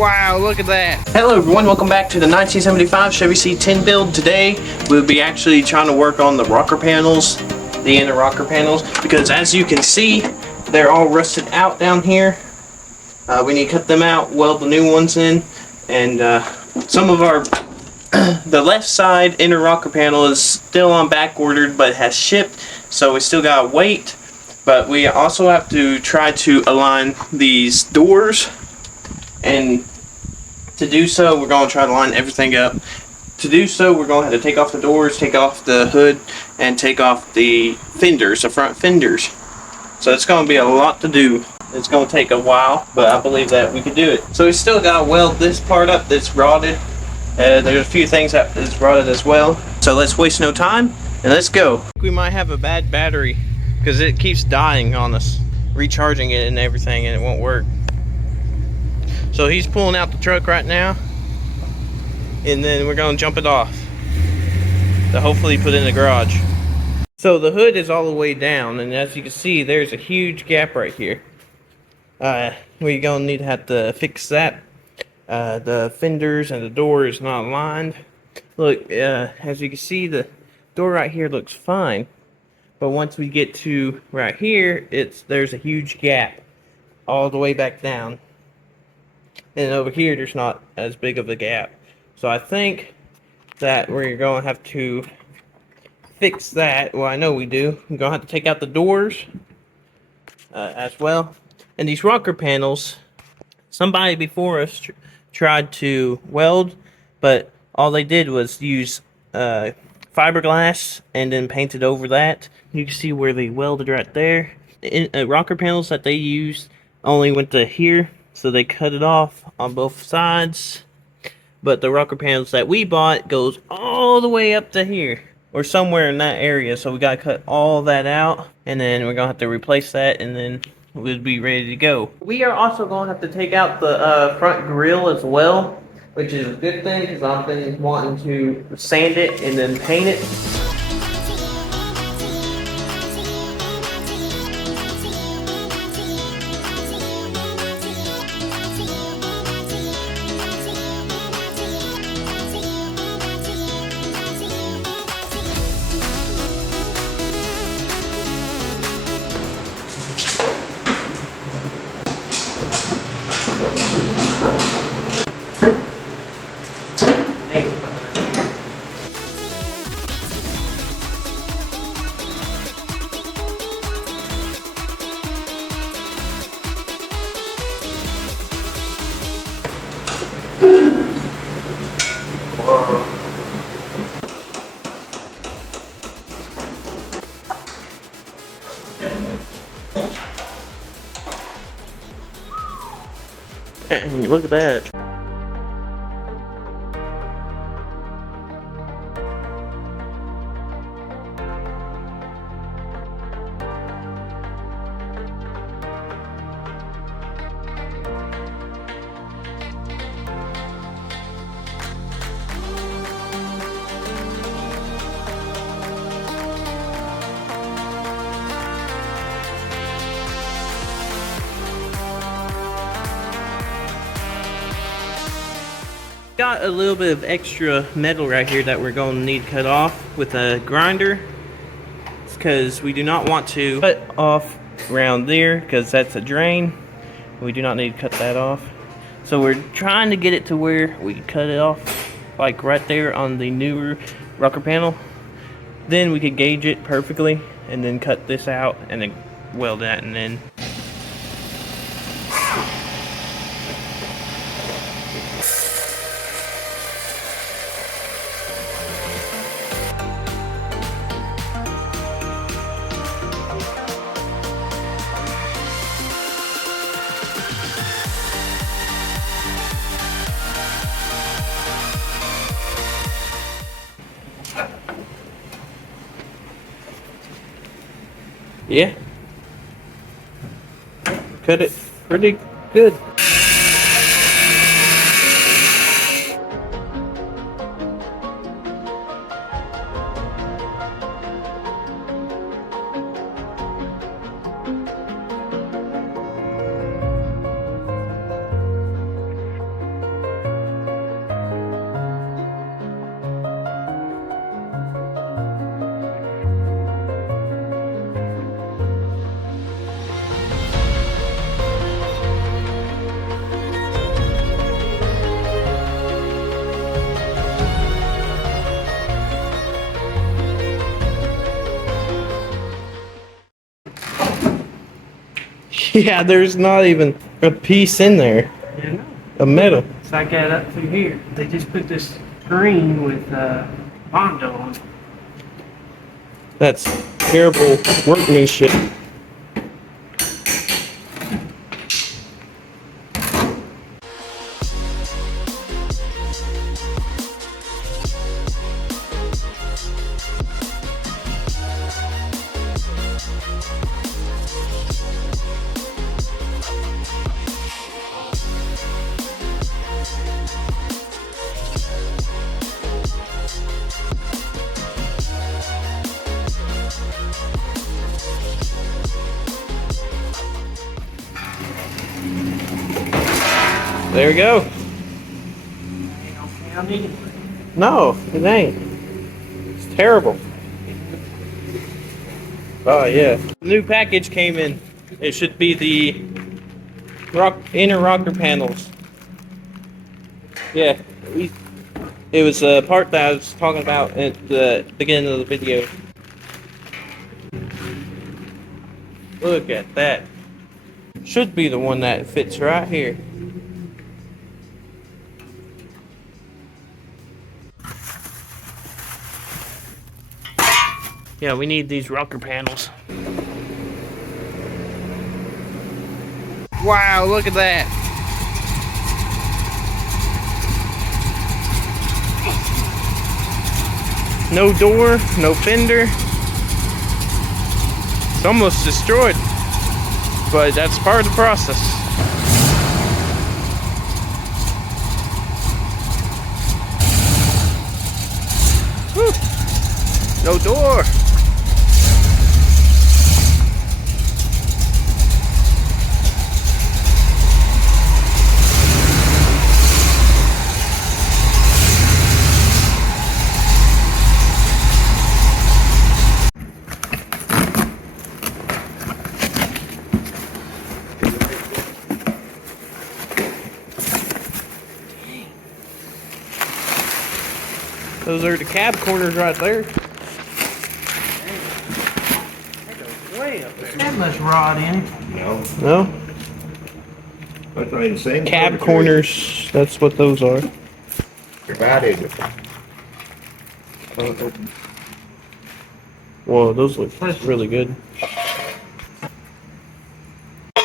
Wow, look at that. Hello everyone, welcome back to the 1975 Chevy C10 build. Today we'll be actually trying to work on the rocker panels, the inner rocker panels, because as you can see, they're all rusted out down here. We need to cut them out, weld the new ones in, and some of our the left side inner rocker panel is still on back ordered but has shipped, so we still gotta wait. But we also have to try to align these doors, and to do so we're going to try to line everything up. To do so we're going to have to take off the doors, take off the hood, and take off the fenders, the front fenders. So it's going to be a lot to do. It's going to take a while, but I believe that we can do it. So we still got to weld this part up that's rotted. There's a few things that is rotted as well. So let's waste no time and let's go. We might have a bad battery because it keeps dying on us, recharging it and everything, and it won't work. So he's pulling out the truck right now, and then we're going to jump it off to hopefully put in the garage. So the hood is all the way down, and as you can see, there's a huge gap right here. We're going to have to fix that. The fenders and the door is not aligned. Look, as you can see, the door right here looks fine, but once we get to right here, there's a huge gap all the way back down. And over here, there's not as big of a gap. So I think that we're going to have to fix that. Well, I know we do. We're going to have to take out the doors as well. And these rocker panels, somebody before us tried to weld, but all they did was use fiberglass and then painted over that. You can see where they welded right there. Rocker panels that they used only went to here. So they cut it off on both sides, but the rocker panels that we bought goes all the way up to here, or somewhere in that area. So we gotta cut all that out, and then we're gonna have to replace that, and then we'll be ready to go. We are also gonna have to take out the front grille as well, which is a good thing because I've been wanting to sand it and then paint it. Look at that. Got a little bit of extra metal right here that we're going to need to cut off with a grinder, because we do not want to cut off around there because that's a drain. We do not need to cut that off. So we're trying to get it to where we can cut it off like right there on the newer rocker panel. Then we could gauge it perfectly and then cut this out and then weld that and then yeah, cut it pretty good. Yeah, there's not even a piece in there. You know. A metal. So I got up through here. They just put this screen with Bondo on it. That's terrible workmanship. There we go. No, it ain't. It's terrible. Oh yeah. New package came in. It should be the inner rocker panels. Yeah, it was a part that I was talking about at the beginning of the video. Look at that. Should be the one that fits right here. Yeah, we need these rocker panels. Wow, look at that. No door, no fender. It's almost destroyed, but that's part of the process. Whew. No door. Those are the cab corners right there. That goes way up there. That much rod in it. No, No? that's not the same. Cab curvature. corners, that's what those are. Divided. Whoa, those look really good.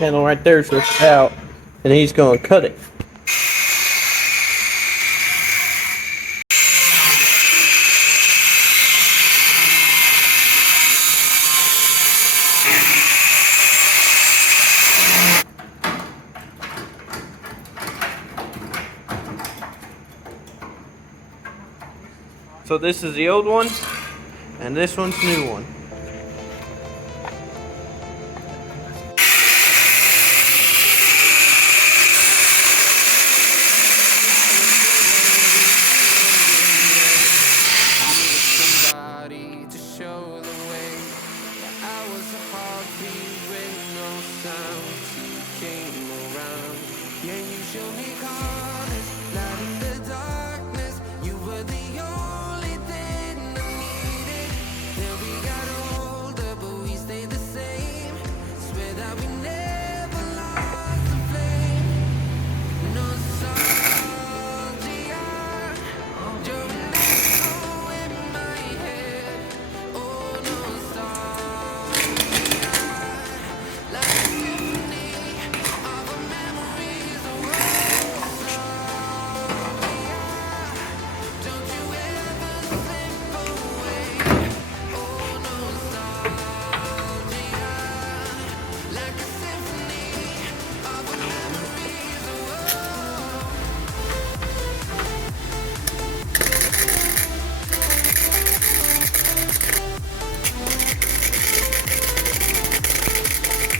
Panel right there is ripped out, and he's gonna cut it. So this is the old one, and this one's the new one. Somebody to show the way. I was a heartbeat with no sound till you came around. Yeah, you showed me colors, light in the darkness. You were the only thing I needed. Then we got older, but we stayed the same. Swear that we never lost the flame. Nostalgia, you're an echo in my head. Oh, nostalgia, like a symphony of our memories. Oh, don't you ever slip away. Oh, nostalgia, like a symphony of our memories.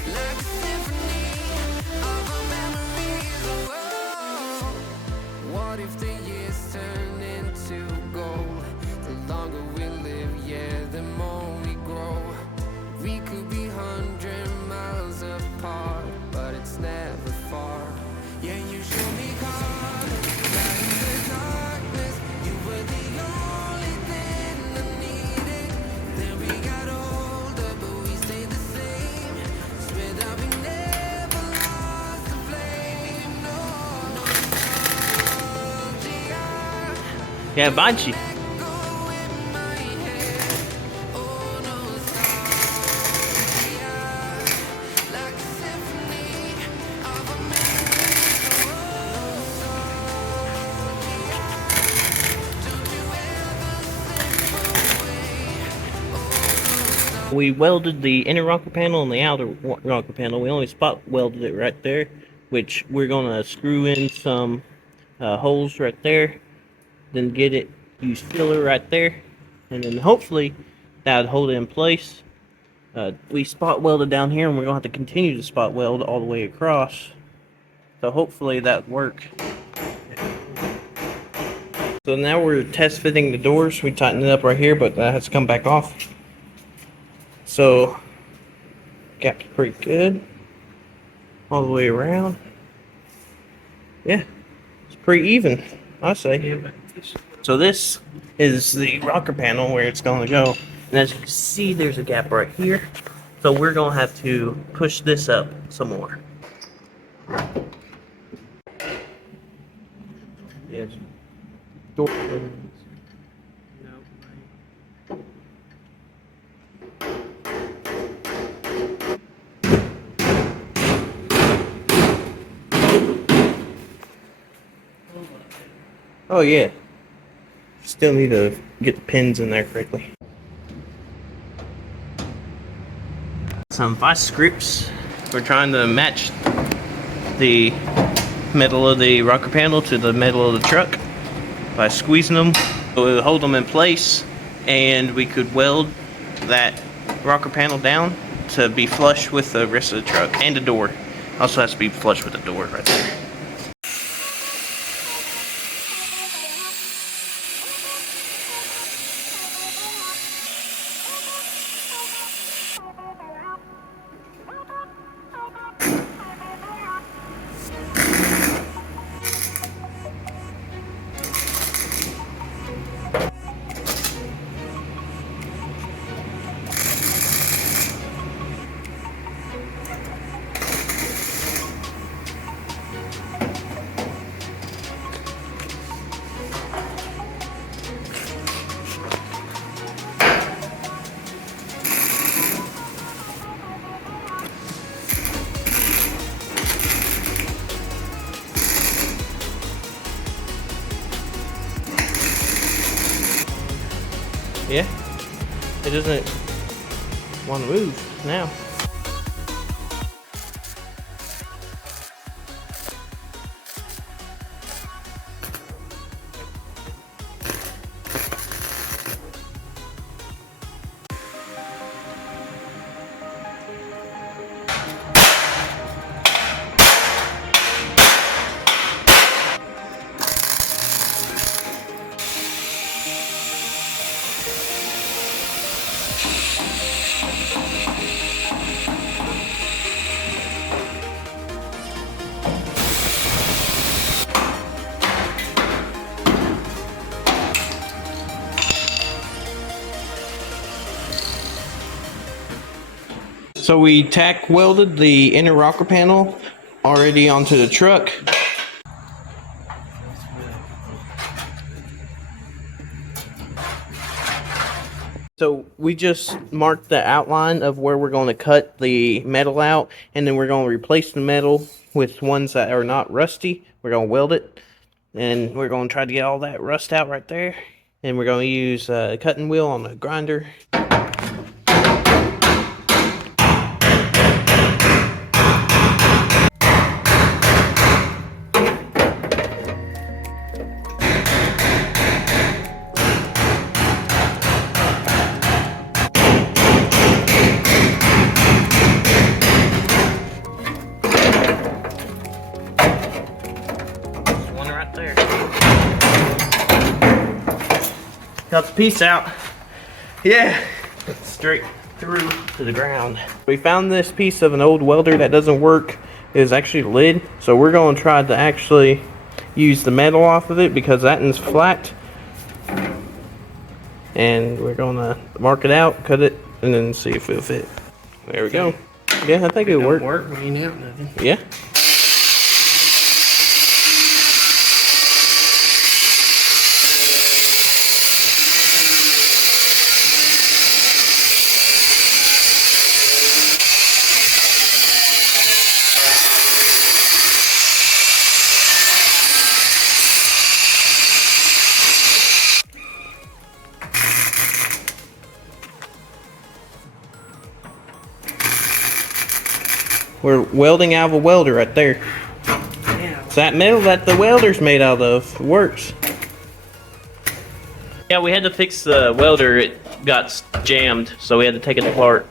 Like a symphony of our memories. What if the years turn into gold? The longer we live, yeah, the more we grow. We could be 100 miles apart, but it's never far. Yeah, you show me colors, light in the darkness. You were the only thing I needed. Then we got older, but we stayed the same. Swear that we never Yeah, Banshee. We welded the inner rocker panel and the outer rocker panel. We only spot welded it right there, which we're gonna screw in some holes right there, then get it, use filler right there, and then hopefully that would hold it in place. We spot welded down here, and we're gonna have to continue to spot weld all the way across. So hopefully that work. So now we're test fitting the doors. We tightened it up right here, but that has to come back off. So gap's pretty good all the way around. Yeah, it's pretty even, I say. So this is the rocker panel where it's going to go, and as you can see, there's a gap right here. So we're going to have to push this up some more. Yes. Door. Oh yeah. Still need to get the pins in there correctly. Some vice grips. We're trying to match the metal of the rocker panel to the metal of the truck by squeezing them. So it'll hold them in place, and we could weld that rocker panel down to be flush with the rest of the truck, and the door. Also has to be flush with the door right there. Yeah, it doesn't want to move now. So we tack welded the inner rocker panel already onto the truck. So we just marked the outline of where we're going to cut the metal out, and then we're going to replace the metal with ones that are not rusty. We're going to weld it, and we're going to try to get all that rust out right there. And we're going to use a cutting wheel on the grinder. Got the piece out. Yeah, straight through to the ground. We found this piece of an old welder that doesn't work. It is actually a lid, so we're going to try to actually use the metal off of it because that one's flat. And we're going to mark it out, cut it, and then see if it'll fit. There we go. Yeah, I think it'll work. We ain't out nothing. Yeah. We're welding out of a welder right there. Yeah. It's that metal that the welder's made out of. It works. Yeah, we had to fix the welder. It got jammed, so we had to take it apart.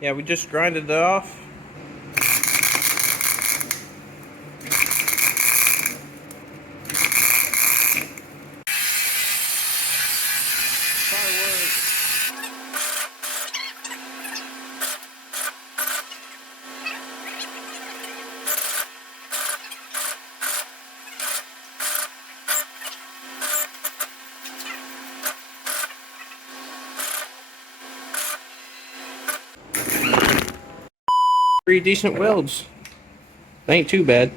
Yeah, we just grinded it off. Pretty decent welds. Ain't too bad.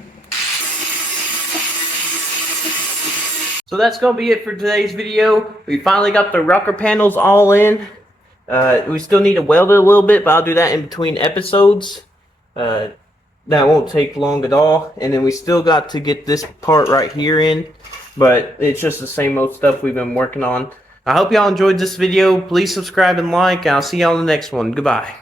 So that's gonna be it for today's video. We finally got the rocker panels all in. We still need to weld it a little bit, but I'll do that in between episodes. That won't take long at all. And then we still got to get this part right here in, but it's just the same old stuff we've been working on. I hope y'all enjoyed this video. Please subscribe and like. I'll see y'all in the next one. Goodbye.